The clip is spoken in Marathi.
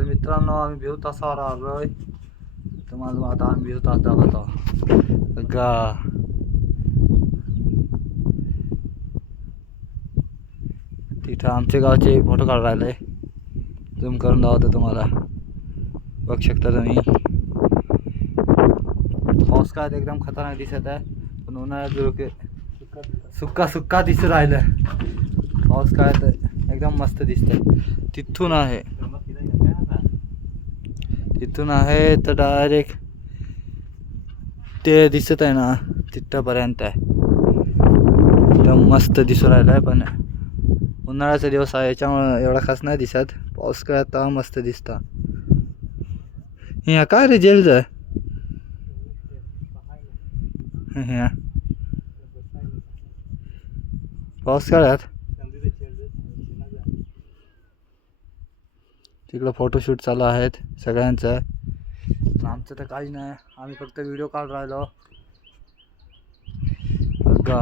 तर मित्रांनो आम्ही भिव तासावर आलोय. तुम्हाला आता आम्ही भिव तास दाखवतो बघा. तिथं आमच्या गावचे फोटो काढून राहिले. झूम करून दाखवतो तुम्हाला. बघू शकता तुम्ही. पाऊस काय एकदम खतरनाक दिसत आहे. पण उन्हाळ्यात जो सुक्का सुक्का दिसत राहिलं. पाऊस काय तर एकदम मस्त दिसतंय. तिथून आहे तर डायरेक्ट ते दिसत आहे ना तिथपर्यंत आहे. एकदम मस्त दिसू राहिलं आहे. पण उन्हाळ्याचा दिवस आहे याच्यामुळे एवढा खास नाही दिसत. पाऊस काय आता मस्त दिसता. ह्या काय रे जेलचं ह्या पाऊस काळात तिकडं फोटोशूट चालू आहेत सगळ्यांचं. आमचं तर काही नाही. आम्ही फक्त व्हिडिओ काढून राहिलो बघा.